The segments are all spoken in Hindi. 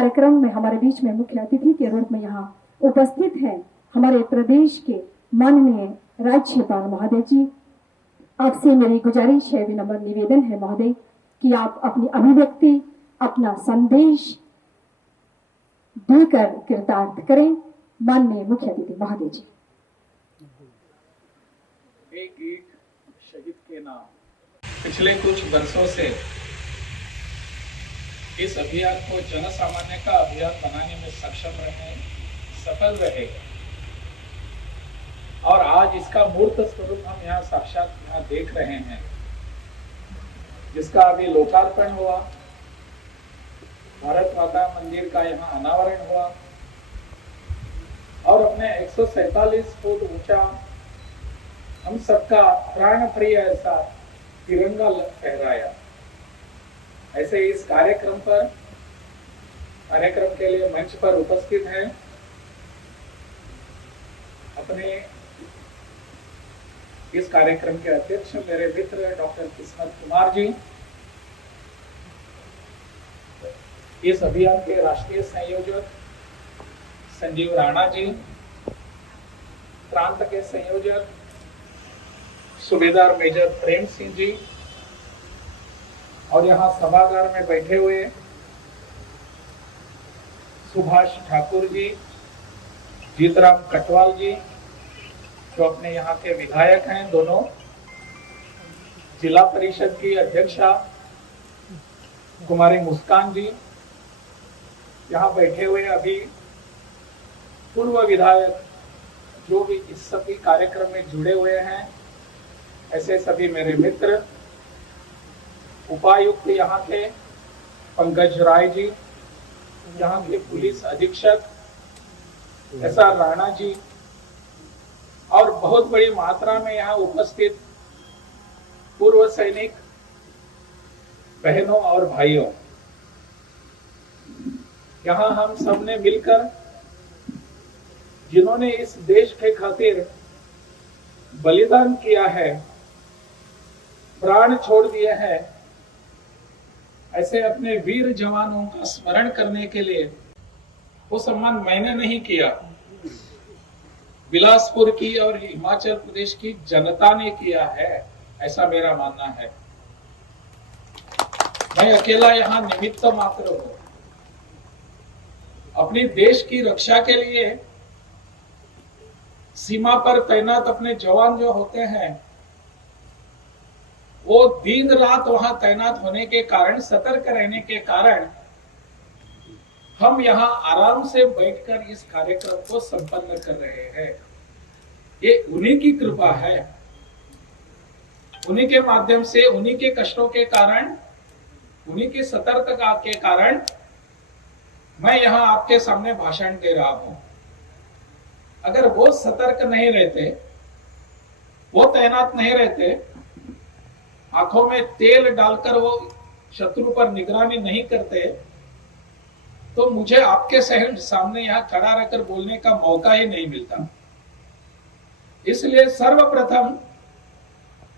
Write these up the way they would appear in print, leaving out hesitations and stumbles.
कार्यक्रम में हमारे बीच में मुख्य अतिथि के रूप में यहाँ उपस्थित हैं हमारे प्रदेश के माननीय राज्यपाल महोदय जी। आपसे मेरी गुजारिश है, विनम्र निवेदन है महोदय कि आप अपनी अभिव्यक्ति, अपना संदेश देकर कृतार्थ करें। माननीय मुख्य अतिथि महोदय जी। एक गीत शहीद के नाम। पिछले कुछ वर्षों से इस अभियान को जन सामान्य का अभियान बनाने में सक्षम रहे, सफल रहे और आज इसका मूर्त स्वरूप हम यहाँ साक्षात यहाँ देख रहे हैं, जिसका अभी लोकार्पण हुआ, भारत माता मंदिर का यहाँ अनावरण हुआ और अपने 147 फुट ऊंचा हम सबका प्राण प्रिय ऐसा तिरंगा फहराया। ऐसे इस कार्यक्रम के लिए मंच पर उपस्थित हैं अपने इस कार्यक्रम के अध्यक्ष मेरे मित्र डॉक्टर किस्मत कुमार जी, इस अभियान के राष्ट्रीय संयोजक संजीव राणा जी, प्रांत के संयोजक सूबेदार मेजर प्रेम सिंह जी और यहाँ सभागार में बैठे हुए सुभाष ठाकुर जी, जीतराम कटवाल जी जो अपने यहाँ के विधायक हैं, दोनों जिला परिषद की अध्यक्षा कुमारी मुस्कान जी, यहाँ बैठे हुए अभी पूर्व विधायक जो भी इस सभी कार्यक्रम में जुड़े हुए हैं, ऐसे सभी मेरे मित्र, उपायुक्त यहाँ के पंकज राय जी, यहाँ के पुलिस अधीक्षक SR राणा जी और बहुत बड़ी मात्रा में यहाँ उपस्थित पूर्व सैनिक बहनों और भाइयों, यहाँ हम सबने मिलकर जिन्होंने इस देश के खातिर बलिदान किया है, प्राण छोड़ दिए हैं, ऐसे अपने वीर जवानों का स्मरण करने के लिए वो सम्मान मैंने नहीं किया, बिलासपुर की और हिमाचल प्रदेश की जनता ने किया है, ऐसा मेरा मानना है। मैं अकेला यहाँ निमित्त मात्र हूं। अपनी देश की रक्षा के लिए सीमा पर तैनात अपने जवान जो होते हैं, वो दिन रात वहां तैनात होने के कारण, सतर्क रहने के कारण हम यहाँ आराम से बैठकर इस कार्यक्रम को संपन्न कर रहे हैं। ये उन्हीं की कृपा है, उन्हीं के माध्यम से, उन्हीं के कष्टों के कारण, उन्हीं की सतर्कता के कारण मैं यहाँ आपके सामने भाषण दे रहा हूं। अगर वो सतर्क नहीं रहते, वो तैनात नहीं रहते, आंखों में तेल डालकर वो शत्रु पर निगरानी नहीं करते, तो मुझे आपके सामने यहाँ खड़ा रहकर बोलने का मौका ही नहीं मिलता। इसलिए सर्वप्रथम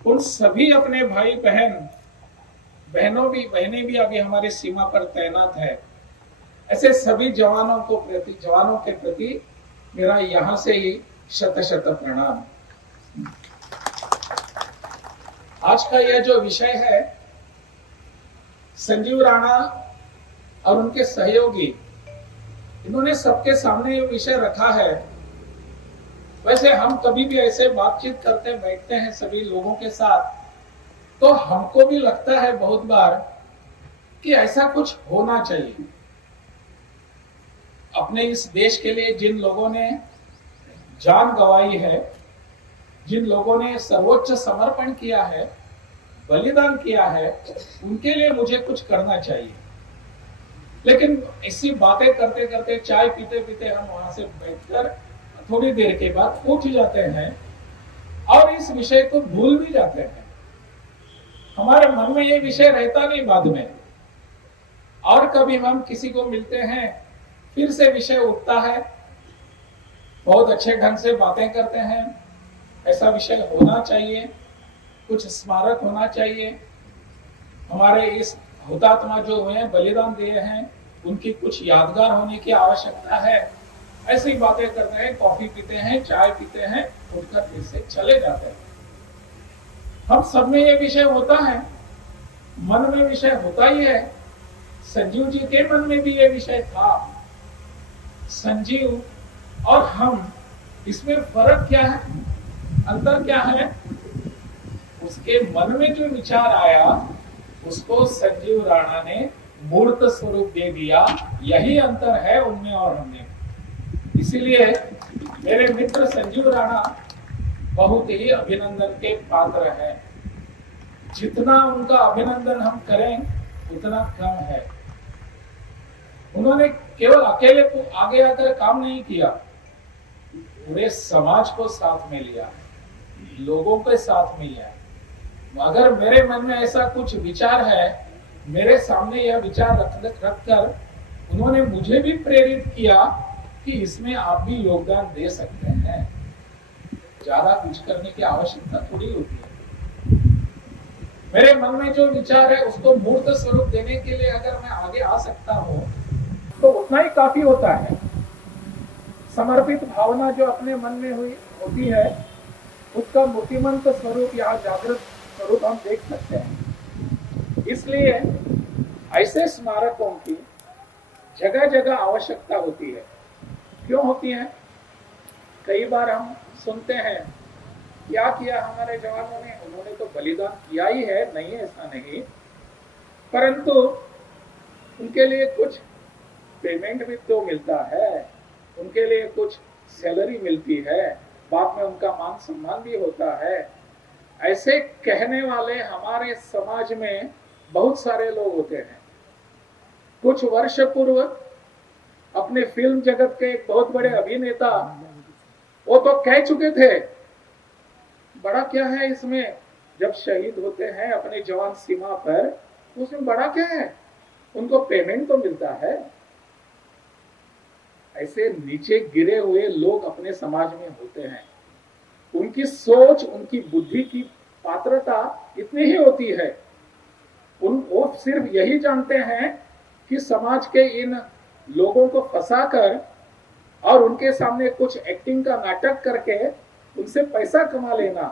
उन सभी अपने भाई बहनें भी अभी हमारी सीमा पर तैनात है, ऐसे सभी जवानों के प्रति मेरा यहाँ से ही शत शत प्रणाम। आज का यह जो विषय है, संजीव राणा और उनके सहयोगी, इन्होंने सबके सामने ये विषय रखा है। वैसे हम कभी भी ऐसे बातचीत करते बैठते हैं सभी लोगों के साथ, तो हमको भी लगता है बहुत बार कि ऐसा कुछ होना चाहिए। अपने इस देश के लिए जिन लोगों ने जान गंवाई है, जिन लोगों ने सर्वोच्च समर्पण किया है, बलिदान किया है, उनके लिए मुझे कुछ करना चाहिए। लेकिन ऐसी बातें करते करते, चाय पीते पीते हम वहां से बैठकर थोड़ी देर के बाद उठ जाते हैं और इस विषय को भूल भी जाते हैं। हमारे मन में ये विषय रहता नहीं बाद में, और कभी हम किसी को मिलते हैं, फिर से विषय उठता है, बहुत अच्छे ढंग से बातें करते हैं। ऐसा विषय होना चाहिए, कुछ स्मारक होना चाहिए। हमारे इस हुतात्मा जो हुए हैं, बलिदान दिए हैं, उनकी कुछ यादगार होने की आवश्यकता है। ऐसी बातें करते हैं, कॉफी पीते हैं, चाय पीते हैं, उठकर फिर से चले जाते हैं। हम सब में ये विषय होता है, मन में विषय होता ही है। संजीव जी के मन में भी ये विषय था। संजीव और हम, इसमें फर्क क्या है, अंतर क्या है? उसके मन में जो विचार आया उसको संजीव राणा ने मूर्त स्वरूप दे दिया। यही अंतर है उनमें और हमने। इसीलिए मेरे मित्र संजीव राणा बहुत ही अभिनंदन के पात्र हैं। जितना उनका अभिनंदन हम करें उतना कम है। उन्होंने केवल अकेले को आगे आकर काम नहीं किया, पूरे समाज को साथ में लिया, लोगों के साथ में लिया। अगर मेरे मन में ऐसा कुछ विचार है, मेरे सामने यह विचार रखकर उन्होंने मुझे भी प्रेरित किया कि इसमें आप भी योगदान दे सकते हैं। ज्यादा कुछ करने की आवश्यकता थोड़ी होती है। मेरे मन में जो विचार है उसको मूर्त स्वरूप देने के लिए अगर मैं आगे आ सकता हूं तो उतना ही काफी होता है। समर्पित भावना जो अपने मन में होती है उसका मूर्तिमंत स्वरूप यहाँ जागृत स्वरूप हम देख सकते हैं। इसलिए ऐसे स्मारकों की जगह जगह आवश्यकता होती है। क्यों होती है? कई बार हम सुनते हैं क्या किया हमारे जवानों ने, उन्होंने तो बलिदान किया ही है, नहीं ऐसा नहीं, परंतु उनके लिए कुछ पेमेंट भी तो मिलता है, उनके लिए कुछ सैलरी मिलती है, बाद में उनका मान सम्मान भी होता है। ऐसे कहने वाले हमारे समाज में बहुत सारे लोग होते हैं। कुछ वर्ष पूर्व अपने फिल्म जगत के एक बहुत बड़े अभिनेता वो तो कह चुके थे, बड़ा क्या है इसमें, जब शहीद होते हैं अपने जवान सीमा पर, उसमें बड़ा क्या है, उनको पेमेंट तो मिलता है। ऐसे नीचे गिरे हुए लोग अपने समाज में होते हैं। उनकी सोच, उनकी बुद्धि की पात्रता इतनी ही होती है। वो सिर्फ यही जानते हैं कि समाज के इन लोगों को फंसाकर और उनके सामने कुछ एक्टिंग का नाटक करके उनसे पैसा कमा लेना।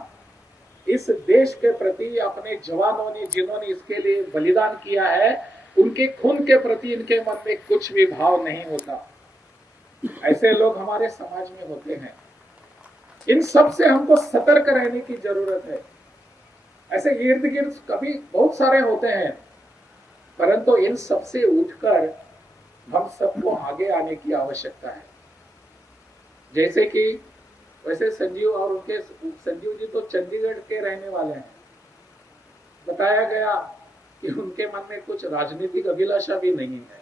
इस देश के प्रति अपने जवानों ने, जिन्होंने इसके लिए बलिदान किया है, उनके खून के प्रति इनके मन में कुछ भी भाव नहीं होता। ऐसे लोग हमारे समाज में होते हैं। इन सब से हमको सतर्क रहने की जरूरत है। ऐसे इर्द गिर्द कभी बहुत सारे होते हैं, परंतु इन सब से उठकर हम सबको आगे आने की आवश्यकता है। जैसे कि वैसे संजीव और उनके संजीव जी तो चंडीगढ़ के रहने वाले हैं। बताया गया कि उनके मन में कुछ राजनीतिक अभिलाषा भी नहीं है।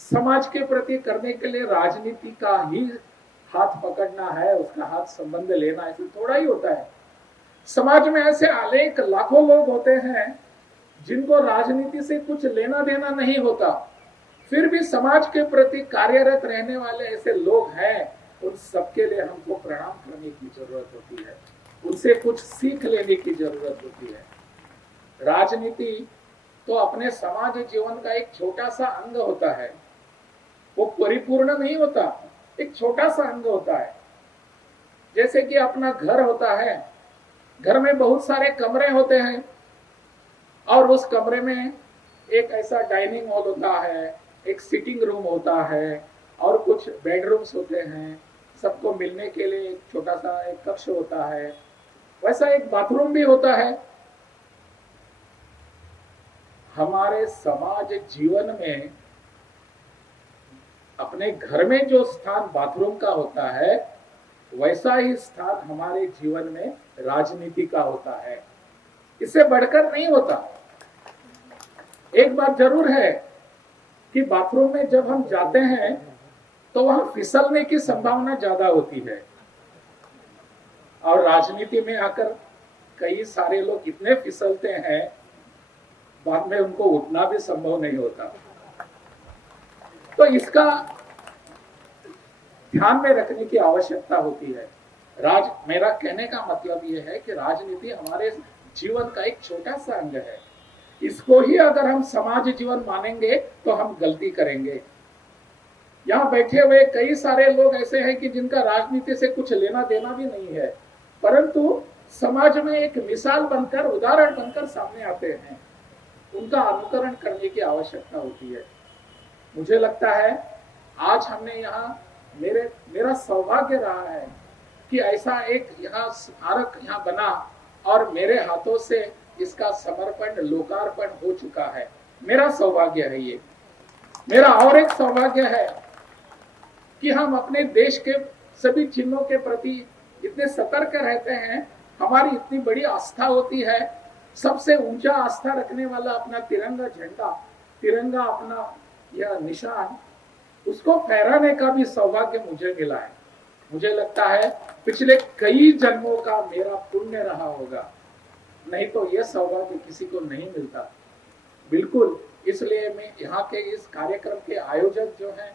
समाज के प्रति करने के लिए राजनीति का ही हाथ पकड़ना है, उसका हाथ संबंध लेना, ऐसे थोड़ा ही होता है। समाज में ऐसे अनेक लाखों लोग होते हैं जिनको राजनीति से कुछ लेना देना नहीं होता, फिर भी समाज के प्रति कार्यरत रहने वाले ऐसे लोग हैं। उन सबके लिए हमको प्रणाम करने की जरूरत होती है, उनसे कुछ सीख लेने की जरूरत होती है। राजनीति तो अपने समाज जीवन का एक छोटा सा अंग होता है, वो परिपूर्ण नहीं होता, एक छोटा सा अंग होता है। जैसे कि अपना घर होता है, घर में बहुत सारे कमरे होते हैं और उस कमरे में एक ऐसा डाइनिंग हॉल होता है, एक सिटिंग रूम होता है और कुछ बेडरूम्स होते हैं, सबको मिलने के लिए एक छोटा सा एक कक्ष होता है, वैसा एक बाथरूम भी होता है। हमारे समाज जीवन में अपने घर में जो स्थान बाथरूम का होता है, वैसा ही स्थान हमारे जीवन में राजनीति का होता है। इससे बढ़कर नहीं होता। एक बात जरूर है कि बाथरूम में जब हम जाते हैं तो वहां फिसलने की संभावना ज्यादा होती है, और राजनीति में आकर कई सारे लोग इतने फिसलते हैं, बाद में उनको उठना भी संभव नहीं होता। तो इसका ध्यान में रखने की आवश्यकता होती है। मेरा कहने का मतलब यह है कि राजनीति हमारे जीवन का एक छोटा सा अंग है। इसको ही अगर हम समाज जीवन मानेंगे तो हम गलती करेंगे। यहाँ बैठे हुए कई सारे लोग ऐसे हैं कि जिनका राजनीति से कुछ लेना देना भी नहीं है, परंतु समाज में एक मिसाल बनकर, उदाहरण बनकर सामने आते हैं। उनका अनुकरण करने की आवश्यकता होती है। मुझे लगता है आज हमने यहाँ, मेरा सौभाग्य रहा है कि ऐसा एक यहाँ स्मारक यहाँ बना और मेरे हाथों से इसका समर्पण, लोकार्पण हो चुका है। मेरा सौभाग्य है ये। मेरा और एक सौभाग्य है कि हम अपने देश के सभी चिन्हों के प्रति इतने सतर्क रहते हैं। हमारी इतनी बड़ी आस्था होती है। सबसे ऊंचा आस्था रखने वाला अपना तिरंगा झंडा, तिरंगा अपना यह निशान, उसको फहराने का भी सौभाग्य मुझे मिला है। मुझे लगता है पिछले कई जन्मों का मेरा पुण्य रहा होगा, नहीं तो यह सौभाग्य किसी को नहीं मिलता। बिल्कुल, इसलिए मैं यहाँ के इस कार्यक्रम के आयोजक जो हैं,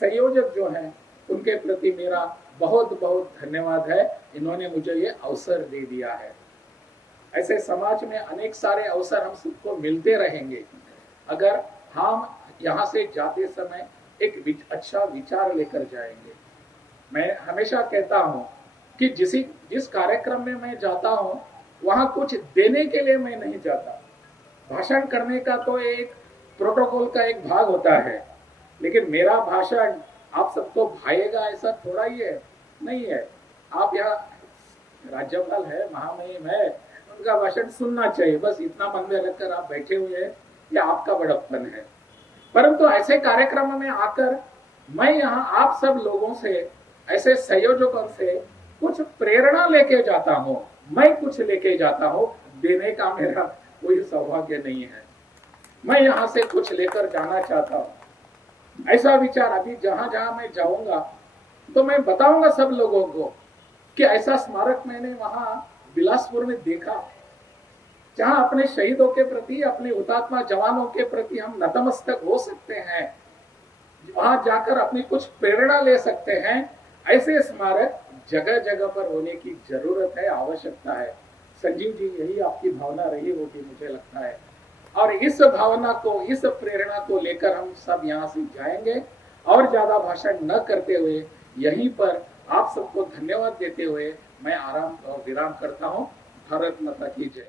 संयोजक जो हैं, उनके प्रति मेरा बहुत बहुत धन्यवाद है। इन्होंने मुझे ये अवसर दे दिया है। ऐसे समाज में अनेक सारे अवसर हम सबको मिलते रहेंगे अगर हम यहाँ से जाते समय एक अच्छा विचार लेकर जाएंगे। मैं हमेशा कहता हूँ कि जिस कार्यक्रम में मैं जाता हूँ वहां कुछ देने के लिए मैं नहीं जाता। भाषण करने का तो एक प्रोटोकॉल का एक भाग होता है, लेकिन मेरा भाषण आप सबको भाएगा ऐसा थोड़ा ही है, नहीं है। आप यहाँ राज्यपाल है, महामहिम है, उनका भाषण सुनना चाहिए, बस इतना मन में रखकर आप बैठे हुए हैं, ये आपका बड़प्पन है। परंतु ऐसे कार्यक्रम में आकर मैं यहाँ आप सब लोगों से, ऐसे संयोजकों से कुछ प्रेरणा लेके जाता हूँ, मैं कुछ लेके जाता हूँ। देने का मेरा कोई सौभाग्य नहीं है, मैं यहाँ से कुछ लेकर जाना चाहता हूँ। ऐसा विचार अभी जहां जहां मैं जाऊंगा तो मैं बताऊंगा सब लोगों को कि ऐसा स्मारक मैंने वहां बिलासपुर में देखा, जहां अपने शहीदों के प्रति, अपने हुतात्मा जवानों के प्रति हम नतमस्तक हो सकते हैं, वहां जाकर अपनी कुछ प्रेरणा ले सकते हैं। ऐसे स्मारक जगह जगह पर होने की जरूरत है, आवश्यकता है। संजीव जी, यही आपकी भावना रही होगी मुझे लगता है, और इस भावना को, इस प्रेरणा को लेकर हम सब यहाँ से जाएंगे। और ज्यादा भाषण न करते हुए यहीं पर आप सबको धन्यवाद देते हुए मैं आराम और विराम करता हूँ। भारत माता की जय।